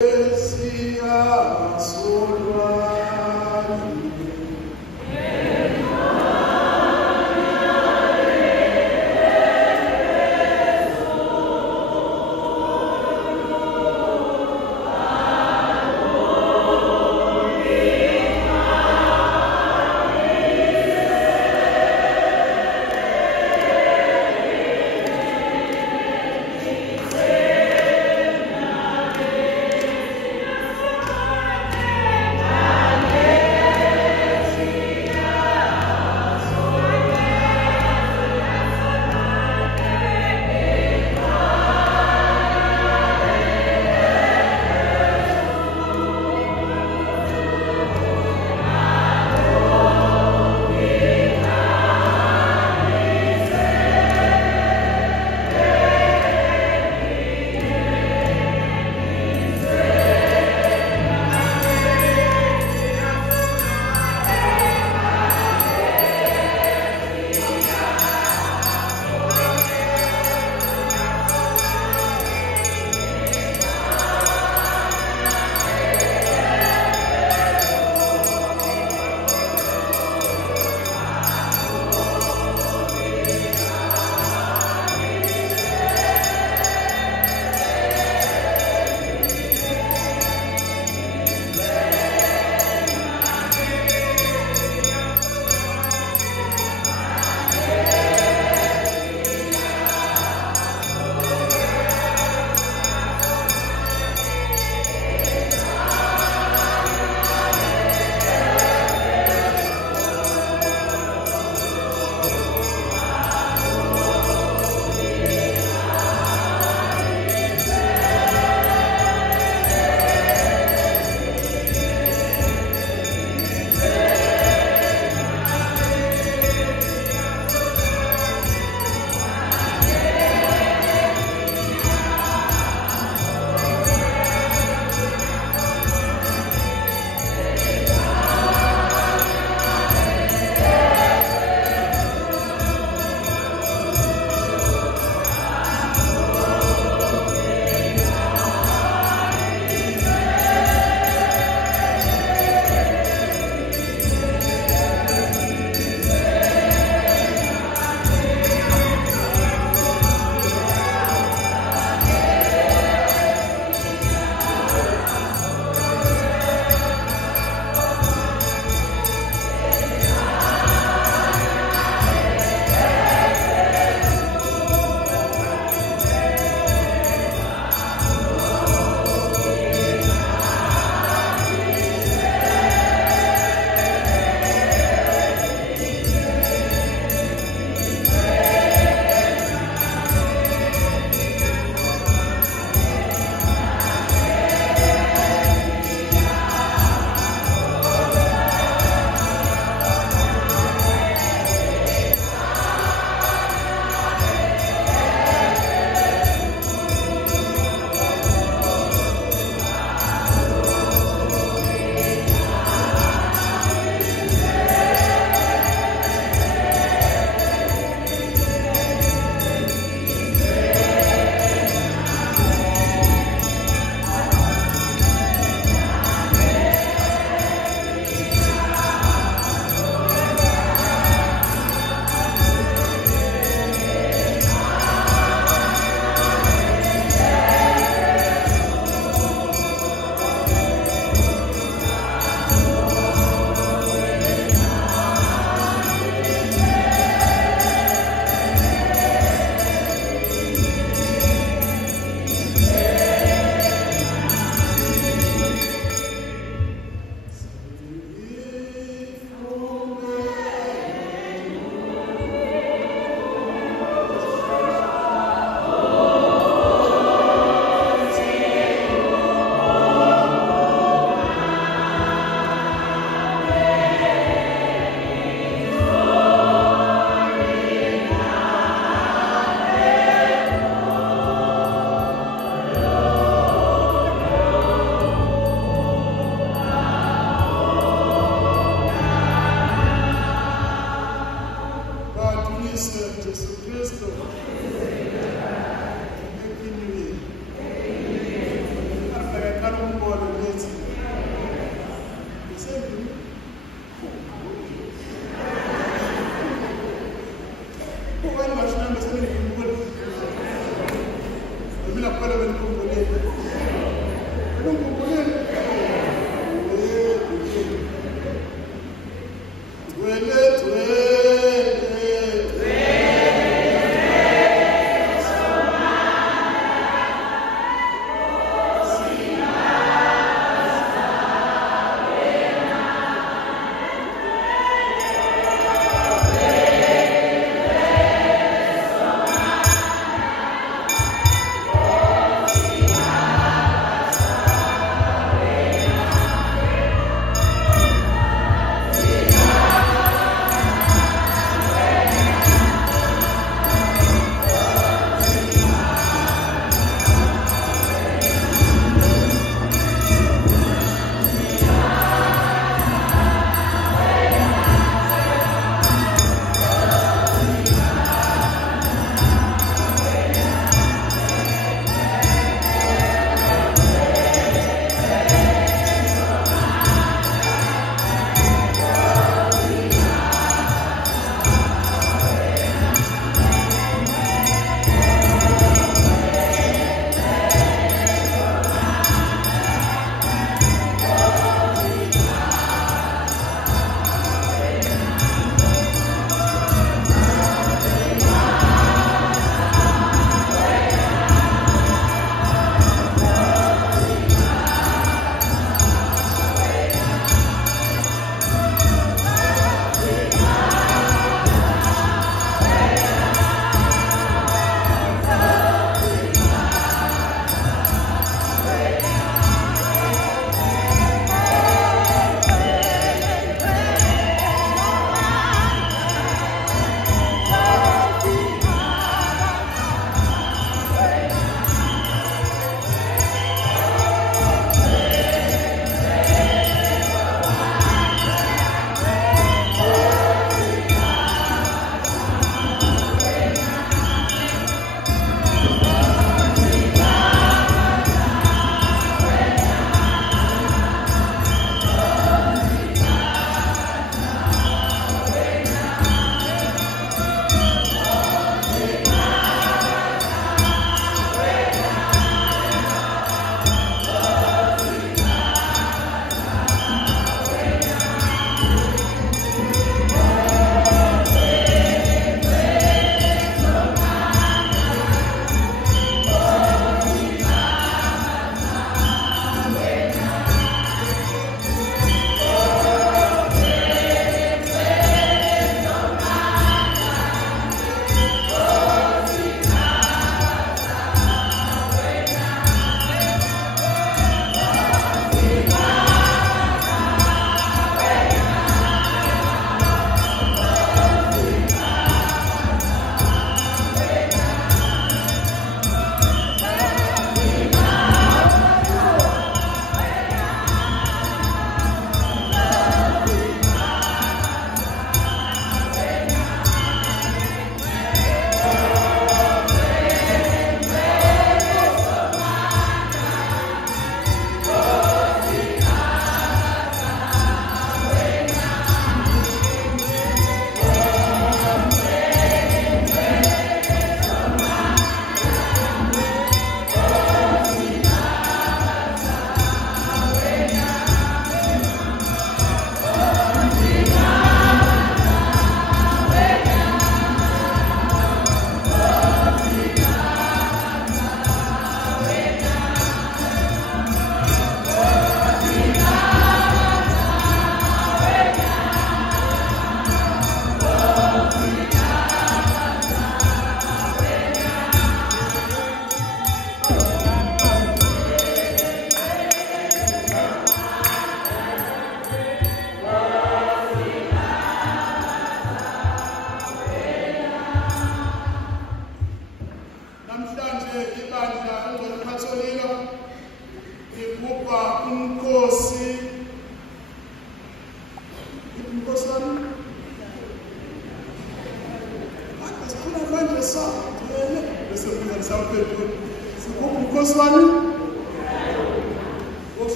Amen.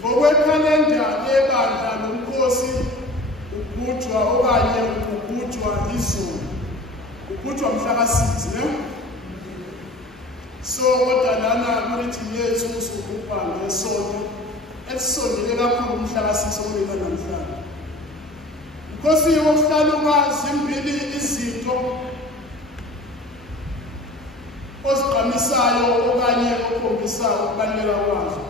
Ngokwekhalenda lebandla nomkhosi ukugujwa okanye ukugujwa izulu. Ukugujwa mhla ka-6, ne? So kodwa lana kulithi yethu usukupha ngesonto esondele kakhulu umhla ka-6 okuleka namhlanje. Inkosi yokuhlaluka zimbili izinto ozigqamisayo okanye okhombisayo ukubaluleka kwazo.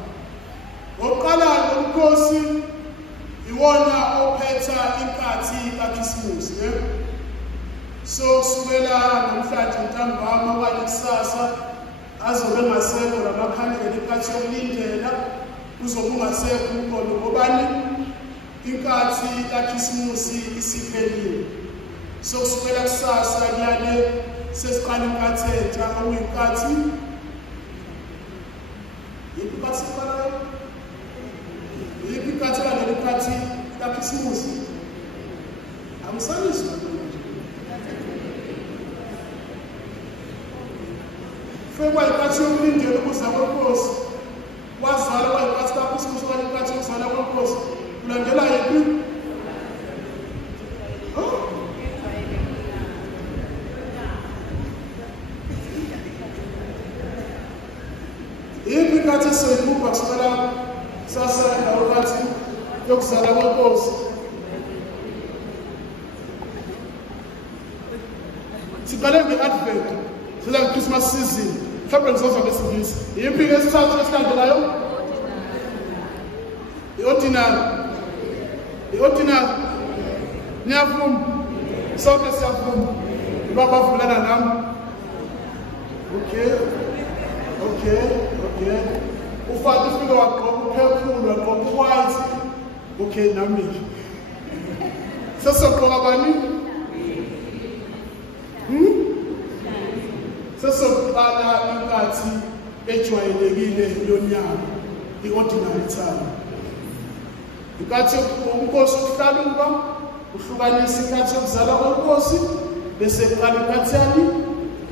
Oqala ngomkhosi iwona ophetha inkathi kaKhisimusi, ne? So sukela namhlanje ntambama okanye kusasa azobe ngasekho lamakhandlela inkathi yokulindela uzobe ungasekho uqondo ngobani inkathi kaKhisimusi isiphelile. So sukela kusasa kuyale sesiqala inkathi entsha okuyinkathi inkathi kangela inkathi kaKhisimusi amsaliswa fekwa inkathi yokulindela ukuza kwenkosi wazala kwayinkathi kaKhisimusi okanye inkathi yokuzala kwenkosi kulandela yephi? Yiphi inkathi esoyibuka kusukela sasa inkathi yokuzala kwenkosi? Siqale nge-Advent, siza nge-Christmas season, mhlawumbe ngizozwa ngesingisi. Yiphi esithathu esilandelayo? I-ordinary. I-ordinary. Niyavuma? Sonke siyavuma. Ubaba avulana nami. Okay. Ufake ufike wagqoka uphephula, wagqoka white. Okay, nami. Sesogqoka bani? Sesoqala inkathi ejwayelekile yonyaka, i-ordinary time. Inkathi umkhosi ukuhlaluka uhlukanisa inkathi yokuzala kwenkosi bese kuqala inkathi yani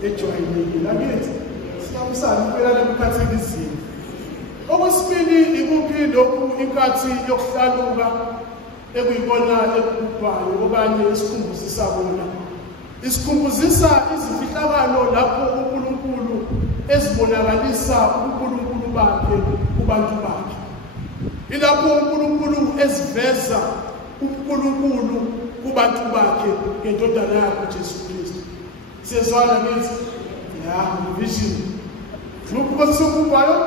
ejwayelekile. Angithi siyabusana impela lemkhathi elizini. Okwesibili ikuphi lokhu inkathi yokuhlaluka ekuyibona ekubhayo okanye esikhumbuzisa bona. Isikhumbuzisa izifihlakalo lapho uNkulunkulu ezibonakalisa uNkulunkulu bakhe kubantu bakhe. Ilapho uNkulunkulu eziveza uNkulunkulu kubantu bakhe ngendodana yakhe uJesu Kristu. Siyezwana ngithi? Ya, vision. Lokho sokubhayo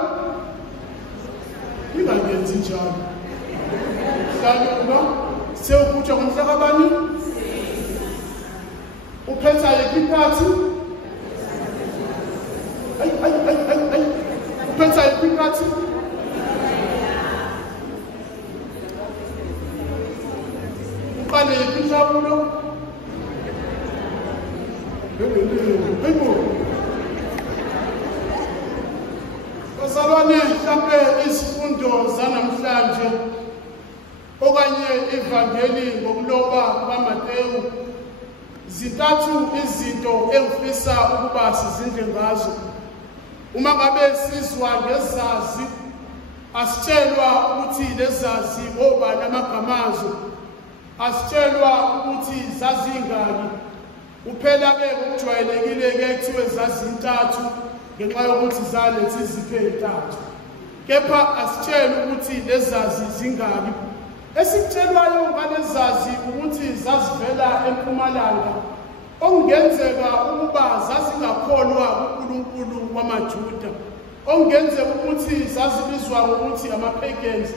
ingangenzi njalo. Hlaluka sewukutsha ngomhla kabani? Uphetha yiphi inkathi? Uphetha yiphi inkathi? Uqale yiphi inhlabulo? Bazalwane, mhlampe izifundo zanamhlanje okanye ivangeli ngokuloba kaMateyu zintathu izinto engifisa ukuba sizindle ngazo. Uma ngabe sizwa ngezazi, asitshelwa ukuthi lezazi obani amagamazo, asitshelwa ukuthi zazingaki. Kuphela-ke okujwayelekile-ke kuthiwe zazintathu ngenxa yokuthi zaletha izipho ey'ntathu. Kepha asitshele ukuthi lezazi zingaki. Esikutshelwayo ngalezazi ukuthi zazivela eMpumalanga, okungenzeka ukuba zazingakholwa kuNkulunkulu wamaJuda, okungenzeka ukuthi zazibizwa ngokuthi ama-pagans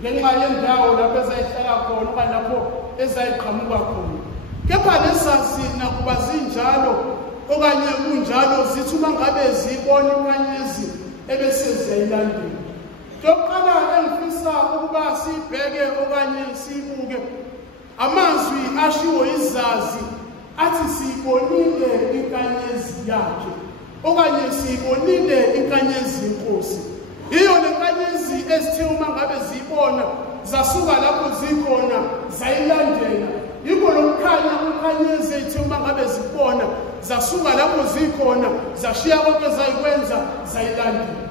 ngenxa yendawo lapho ezayihlala khona okanye lapho ezayiqhamuka khona. Kepha lezazi nakuba zinjalo okanye kunjalo zithi uma ngabe ziyibona inkanyezi ebese ziyayilandela. Yokuqala engifisa ukuba sibheke okanye sibuke amazwi ashiwo izazi athi siyibonile inkanyezi yakhe okanye siyibonile inkanyezi yenkosi. Iyo lenkanyezi ezithe uma ngabe ziyibona zasuka lapho zikhona zayilandela. Yikho lokukhanya inkanyezi ethe uma ngabe zibona zasuka lapho zikhona zashiya konke zayikwenza zayilandela.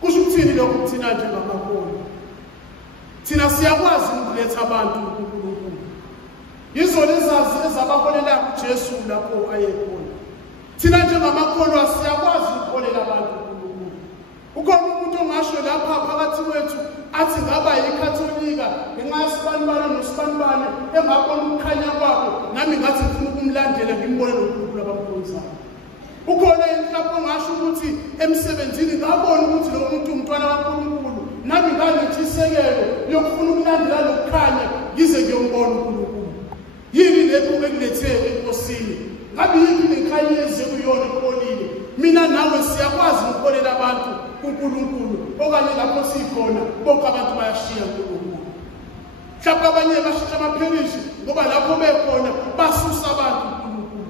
Kusho ukuthini lokhu thina njengamakholwa? Thina siyakwazi ukuletha abantu kuNkulunkulu. Yizo lezazi ezabaholela kuJesu lapho ayekhona. Thina njengamakholwa siyakwazi ukuholela abantu kuNkulunkulu. Ukhona umuntu ongasho lapha phakathi kwethu athi ngaba yiKhatholika ngenxa yesibanibane nosibanibane engabona ukukhanya kwabo nami ngathi ngifuna ukumlandela ngimbone noNkulunkulu abamkhonzayo. Ukhona mhlawumbe ongasho ukuthi emsebenzini ngabona ukuthi lo muntu umntwana kaNkulunkulu nami nganethisekelo yokufuna ukulandela lokukhanya ngize ngiyombona uNkulunkulu. Yini leyo ekulethe enkosini? Ngabe yini lenkanyezi kuyona ekolile? Mina nawe siyakwazi ukuholela abantu kuNkulunkulu okanye lapho sikhona bonke abantu bayashiya uNkulunkulu. Mhlawumbe abanye bashintsha amapherishi ngoba lapho bekhona basusa abantu kuNkulunkulu.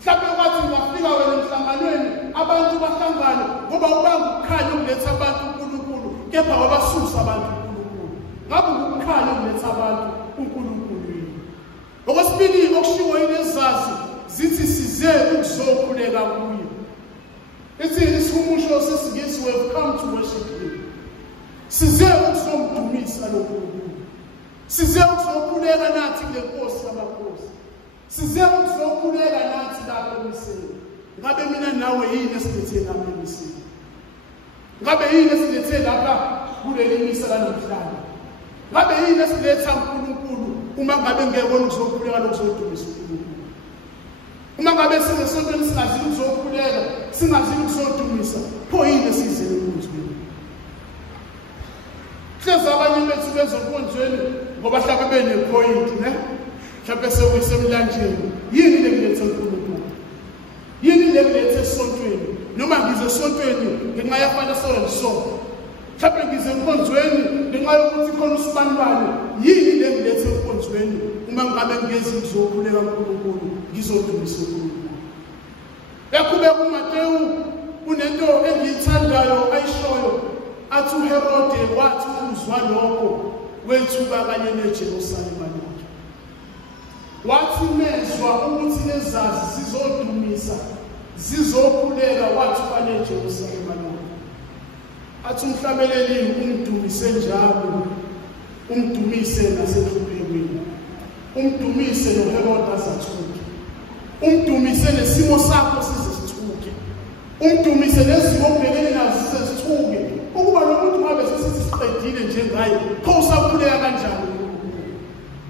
Mhlawumbe kwathi ngafika wena emhlanganweni abantu bahlangana ngoba ubanga ukukhanya ukuletha abantu kuNkulunkulu kepha wabasusa abantu kuNkulunkulu. Ngabe ukukhanya ukuletha abantu kuNkulunkulu. Okwesibili okushiwo yilezazi zithi size ukuzokhuleka kuye. Ithi isihumusho sesingisi we have come to worship him. Size ukuzomdumisa lo Nkulunkulu. Size ukuzokhuleka nathi kule Nkosi yamakhosi. Size ukuzokhuleka nathi lapha emiseni. Ngabe mina nawe yini esilethe lapha emiseni? Ngabe yini esilethe lapha kuleli misa lanamhlanje? Ngabe yini esiletha uNkulunkulu uma ngabe ngekona ukuzokhuleka lokuzodumisa uNkulunkulu? Uma ngabe sinesontweni singazi ukuzokhuleka, singazi ukuzodumisa, pho yini esizele uNkulunkulu? Hleza abanye bethu bezokonzweni ngoba mhlawumbe benepoint ne? Mhlawumbe sekuyisemlanjeni. Yini lekulethe uNkulunkulu? Yini lekulethe esontweni? Noma ngize esontweni ngenxa yafana so. Mhlawumbe ngize enkonzweni ngenxa yokuthi khona usibanibane. Yini lekulethe enkonzweni uma ngabe ngezi ukuzokhuleka uNkulunkulu ngizodumisa uNkulunkulu? Yaqhubeka uMateyu unento engiyithandayo ayishoyo athi uHerode wathi uzwa lokho wethuka kanye neJerusalema lonke. Wathi mezwa ukuthi lezazi zizodumisa zizokhuleka wathi kanye neJerusalema lonke. Athi umhlabeleli umdumise njalo, umdumise nasehluphekweni, umdumise noHerode azathuke, umdumise nesimo sakho sizesithuke, umdumise nezimo obhekene nazo sizesithuke. Ukuba lo muntu ngabe sesiqedile njengaye pho usakhuleka kanjani?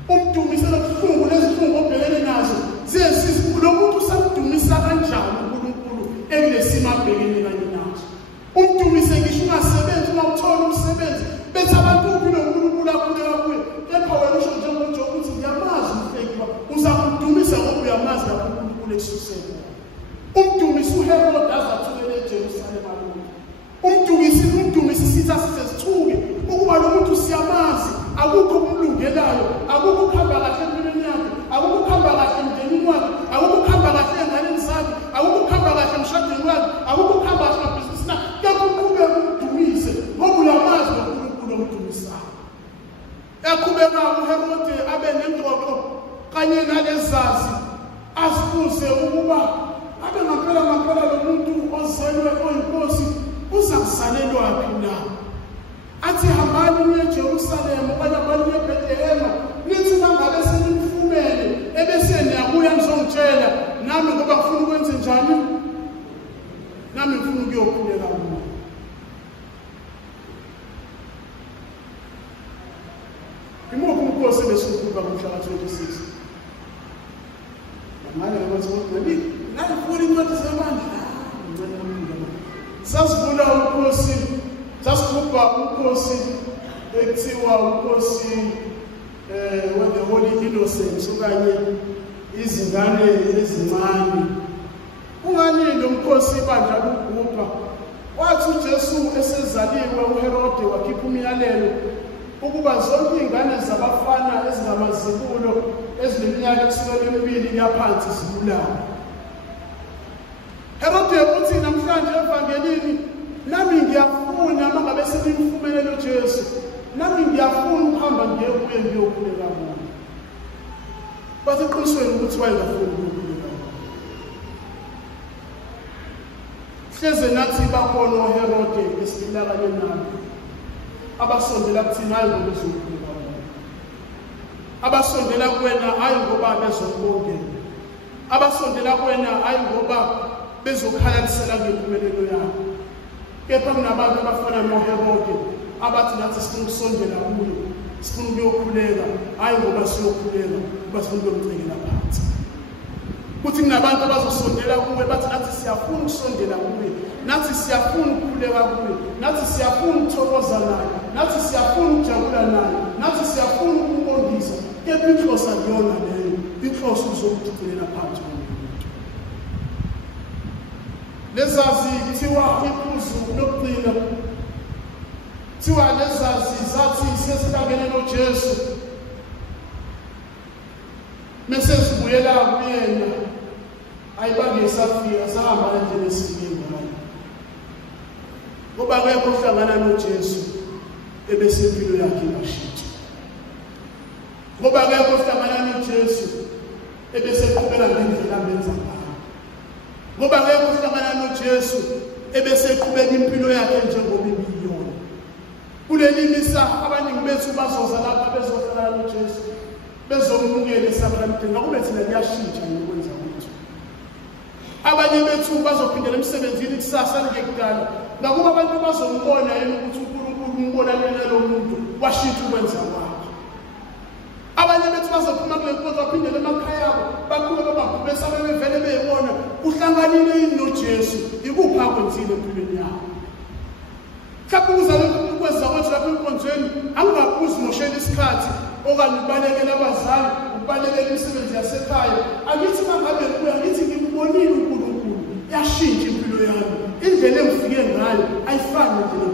Umdumise lobuhlungu nezihlungu obhekene nazo ziyesisikhulu. Lo muntu usamdumisa kanjani uNkulunkulu ekulesimo abhekene kanye nazo? Umdumise ngisho ungasebenzi uma uthola umsebenzi bethi abantu uphile uNkulunkulu akhuleka kuye, kepha wena usho njengomuntu ukuthi ngiyamazi umfeki uzakumdumisa ngoba uyamazi lapho uNkulunkulu esusele. Umdumise uHerode azathukele eJerusalema lonke. Umdumise sithi asizesithuke ukuba lo muntu siyamazi, akukho kumlungelayo, akukho kuhamba kahle empilweni yakhe, akukho kuhamba kahle emndenini wakhe, akukho kuhamba kahle enganeni zakhe, akukho kuhamba kahle emshadweni wakhe, akukho kuhamba kahle emabhizinisini akhe. Kepha uqhubeka umdumise ngoba uyamazi uNkulunkulu omdumisayo. Yaqhubeka uHerode abe nengxoxo kanye nalezazi azibuze ukuba abe ngaphela lo muntu ozelwe oyinkosi uza kusalelwaphi na? Athi hambani niye eJerusalema okanye hambani niye eBhethlehema nithi mangabe senimfumene ebese niyabuya nizongitshela nami ngoba ngifuna ukwenza njani, nami ngifuna ukuyokhuleka kuye. Imuphi umkhosi besikhuluma ngomhla ka-26? Manje ngakwenza ukuthi nangifuna incwadi zamandla sasivula umkhosi, sasibhubha umkhosi ekuthiwa umkhosi the Holy Innocents okanye izingane ezincane. Ungani lo mkhosi ibandla lugubha? Wathi uJesu esezaliwe uHerode wakhipha umyalelo ukuba zonke izingane zabafana ezingamazibulo ezineminyaka ekusukela 2 yaphansi zibulawe. Herode uthi namhlanje evangelini nami ngiyafuna mangabe senimfumenele uJesu, nami ngiyafuna ukuhamba ngiye kuye ngiyokhuleka kuye. Bathi eqinisweni ukuthi wayengafuni ukukhuleka. Hleze nathi bakhona uHerode esibilakanye nabo abasondela kuthina hayi ngokuzokhuleka. abasondela kuwena hayi ngoba bezokubongela, abasondela kuwena hayi ngoba bezokhalalisela ngempumelelo yakho, kepha kunabantu abafana noHerode abathi nathi sifuna ukusondela kuye, sifuna ukuyokhuleka hayi ngoba siyokhuleka, ngoba sifuna ukuyomcekela phansi. Kuthi kunabantu abazosondela kuwe bathi nathi siyafuna ukusondela kuwe, nathi siyafuna ukukhuleka kuwe, nathi siyafuna ukuthokoza naye, nathi siyafuna ukujabula naye, nathi siyafuna ukukhombisa, kepha inhloso akuyona leyo, inhloso uzokugcizelela phansi komuntu. Lezazi kuthiwa iphuzu lokugcina, kuthiwa lezazi zathi sesihlangene noJesu, mesezibuyela kuyena ayibange isafika sahamba endleleni esifike ngayo, ngoba akekho ohlangana noJesu ebese impilo yakhe ingashintsha, ngoba akekho ohlangana noJesu ebese eqhubeka ngendlela amenza ngayo, ngoba akekho ohlangana noJesu ebese eqhubeka impilo yakhe njengoba ibiyona. Kuleli misa abaningi bethu bazoza lapha bezohlangana noJesu, bezomukela esakramenti, ngakube thina liyashintsha ngokwenza kwethu. Abanye bethu bazophindela emsebenzini kusasa ngekudala, ngakuba abantu bazombona yena ukuthi uNkulunkulu umbonakele lo muntu washintsha ukwenza kwakhe. Abanye bethu bazophuma kule nkonzo baphindele emakhaya abo, baqhubeka babhubesa bevele beyibona uhlanganile yini noJesu, ikuphi akwenzile empilweni yakho. Mhlawumbe uzale ukwenza kwethu lapha enkonzweni angingabuzi moshela isikhathi okanye ubalekela abazali, ubalekela imisebenzi yasekhaya. Angithi mangabe kuya ngithi ngikubonile uNkulunkulu yashintsha impilo yami, indlela engifike ngayo ayifani nendlela